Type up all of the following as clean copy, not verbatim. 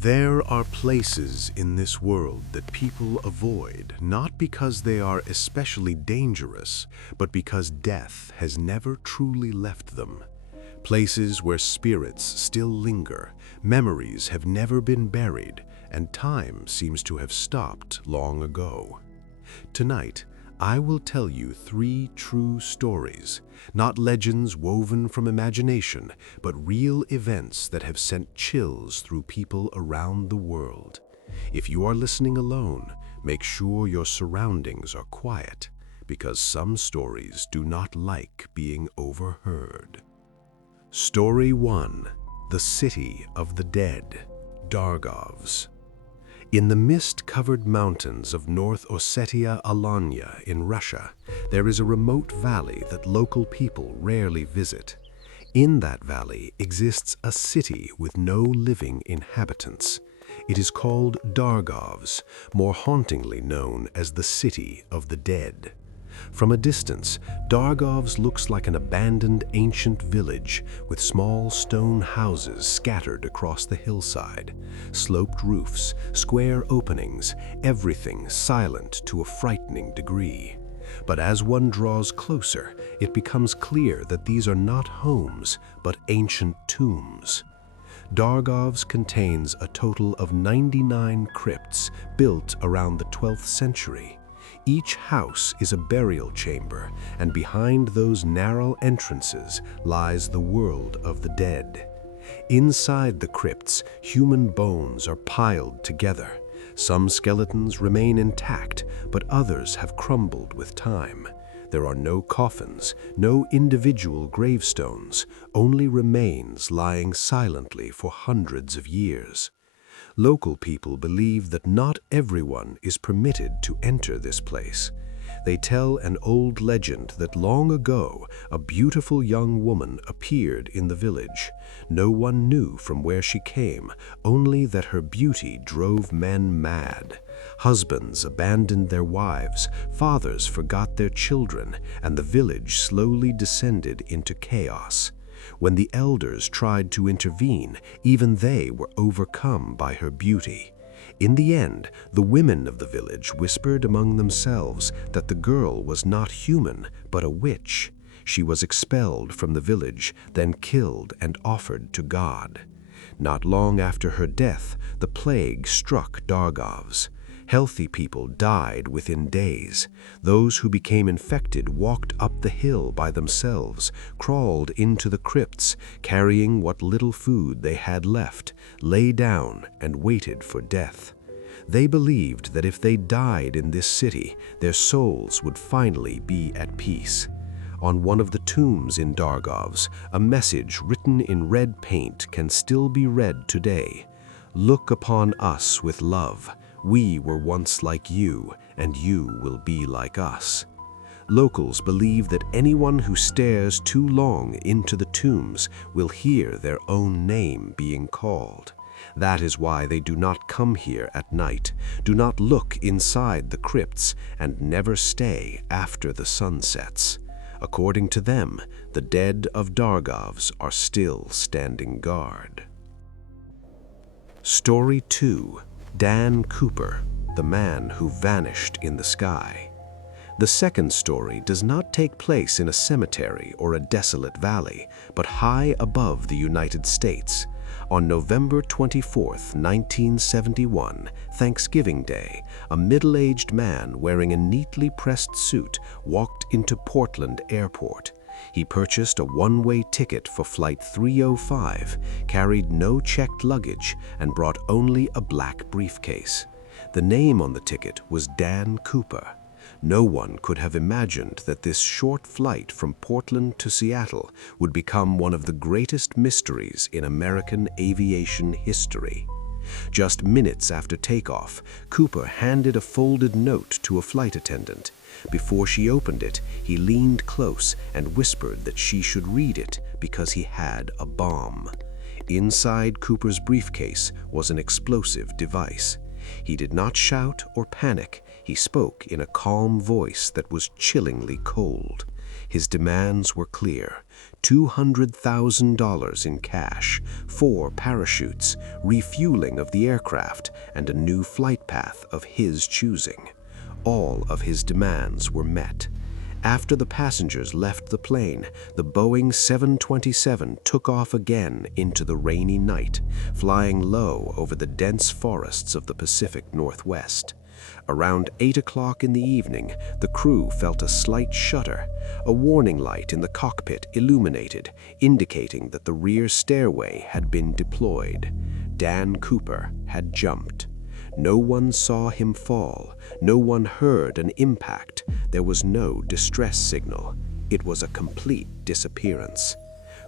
There are places in this world that people avoid, not because they are especially dangerous, but because death has never truly left them. Places where spirits still linger, memories have never been buried, and time seems to have stopped long ago. Tonight, I will tell you 3 true stories, not legends woven from imagination, but real events that have sent chills through people around the world. If you are listening alone, make sure your surroundings are quiet, because some stories do not like being overheard. Story 1. The City of the Dead, Dargovs. In the mist-covered mountains of North Ossetia Alanya in Russia, there is a remote valley that local people rarely visit. In that valley exists a city with no living inhabitants. It is called Dargovs, more hauntingly known as the City of the Dead. From a distance, Dargovs looks like an abandoned ancient village with small stone houses scattered across the hillside, sloped roofs, square openings, everything silent to a frightening degree. But as one draws closer, it becomes clear that these are not homes, but ancient tombs. Dargovs contains a total of 99 crypts built around the 12th century. Each house is a burial chamber, and behind those narrow entrances lies the world of the dead. Inside the crypts, human bones are piled together. Some skeletons remain intact, but others have crumbled with time. There are no coffins, no individual gravestones, only remains lying silently for hundreds of years. Local people believe that not everyone is permitted to enter this place. They tell an old legend that long ago, a beautiful young woman appeared in the village. No one knew from where she came, only that her beauty drove men mad. Husbands abandoned their wives, fathers forgot their children, and the village slowly descended into chaos. When the elders tried to intervene, even they were overcome by her beauty. In the end, the women of the village whispered among themselves that the girl was not human, but a witch. She was expelled from the village, then killed and offered to God. Not long after her death, the plague struck Dargovs. Healthy people died within days. Those who became infected walked up the hill by themselves, crawled into the crypts, carrying what little food they had left, lay down and waited for death. They believed that if they died in this city, their souls would finally be at peace. On one of the tombs in Dargovs, a message written in red paint can still be read today. "Look upon us with love. We were once like you, and you will be like us." Locals believe that anyone who stares too long into the tombs will hear their own name being called. That is why they do not come here at night, do not look inside the crypts, and never stay after the sun sets. According to them, the dead of Dargovs are still standing guard. Story 2. Dan Cooper, the man who vanished in the sky. The second story does not take place in a cemetery or a desolate valley, but high above the United States. On November 24, 1971, Thanksgiving Day, a middle-aged man wearing a neatly pressed suit walked into Portland Airport. He purchased a one-way ticket for Flight 305, carried no checked luggage, and brought only a black briefcase. The name on the ticket was Dan Cooper. No one could have imagined that this short flight from Portland to Seattle would become one of the greatest mysteries in American aviation history. Just minutes after takeoff, Cooper handed a folded note to a flight attendant. Before she opened it, he leaned close and whispered that she should read it because he had a bomb. Inside Cooper's briefcase was an explosive device. He did not shout or panic. He spoke in a calm voice that was chillingly cold. His demands were clear: $200,000 in cash, 4 parachutes, refueling of the aircraft, and a new flight path of his choosing. All of his demands were met. After the passengers left the plane, the Boeing 727 took off again into the rainy night, flying low over the dense forests of the Pacific Northwest. Around 8 o'clock in the evening, the crew felt a slight shudder. A warning light in the cockpit illuminated, indicating that the rear stairway had been deployed. Dan Cooper had jumped. No one saw him fall. No one heard an impact. There was no distress signal. It was a complete disappearance.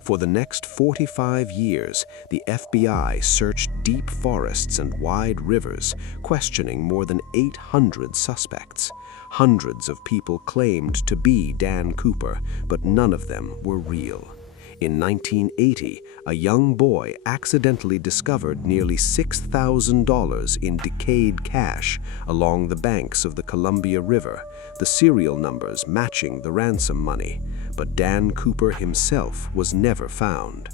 For the next 45 years, the FBI searched deep forests and wide rivers, questioning more than 800 suspects. Hundreds of people claimed to be Dan Cooper, but none of them were real. In 1980, a young boy accidentally discovered nearly $6,000 in decayed cash along the banks of the Columbia River, the serial numbers matching the ransom money. But Dan Cooper himself was never found.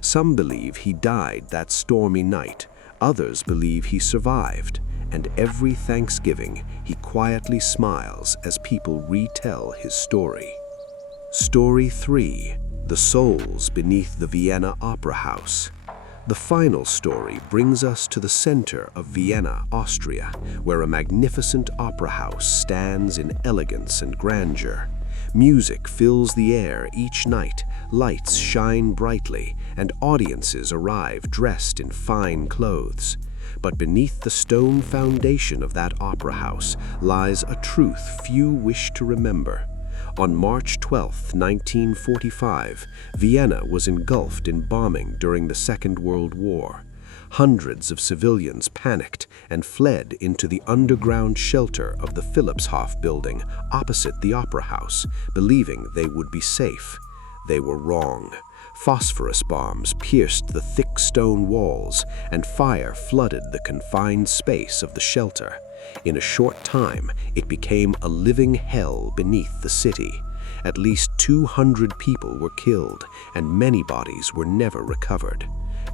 Some believe he died that stormy night. Others believe he survived. And every Thanksgiving, he quietly smiles as people retell his story. Story 3. The Souls Beneath the Vienna Opera House. The final story brings us to the center of Vienna, Austria, where a magnificent opera house stands in elegance and grandeur. Music fills the air each night, lights shine brightly, and audiences arrive dressed in fine clothes. But beneath the stone foundation of that opera house lies a truth few wish to remember. On March 12, 1945, Vienna was engulfed in bombing during the Second World War. Hundreds of civilians panicked and fled into the underground shelter of the Philippshof building opposite the opera house, believing they would be safe. They were wrong. Phosphorus bombs pierced the thick stone walls, and fire flooded the confined space of the shelter. In a short time, it became a living hell beneath the city. At least 200 people were killed, and many bodies were never recovered.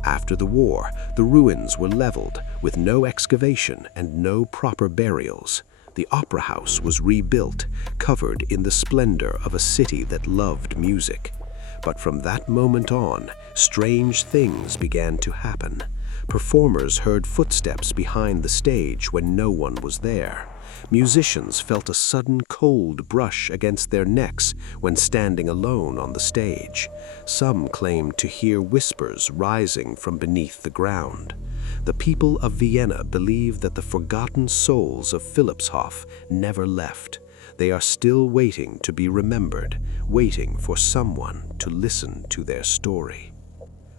After the war, the ruins were leveled, with no excavation and no proper burials. The opera house was rebuilt, covered in the splendor of a city that loved music. But from that moment on, strange things began to happen. Performers heard footsteps behind the stage when no one was there. Musicians felt a sudden cold brush against their necks when standing alone on the stage. Some claimed to hear whispers rising from beneath the ground. The people of Vienna believe that the forgotten souls of Philippshof never left. They are still waiting to be remembered, waiting for someone to listen to their story.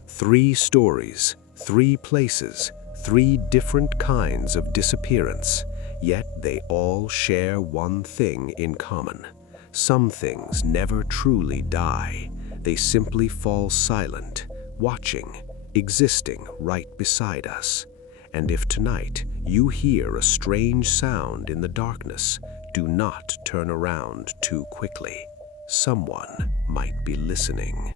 3 stories, 3 places, 3 different kinds of disappearance, yet they all share one thing in common. Some things never truly die. They simply fall silent, watching, existing right beside us. And if tonight you hear a strange sound in the darkness, do not turn around too quickly. Someone might be listening.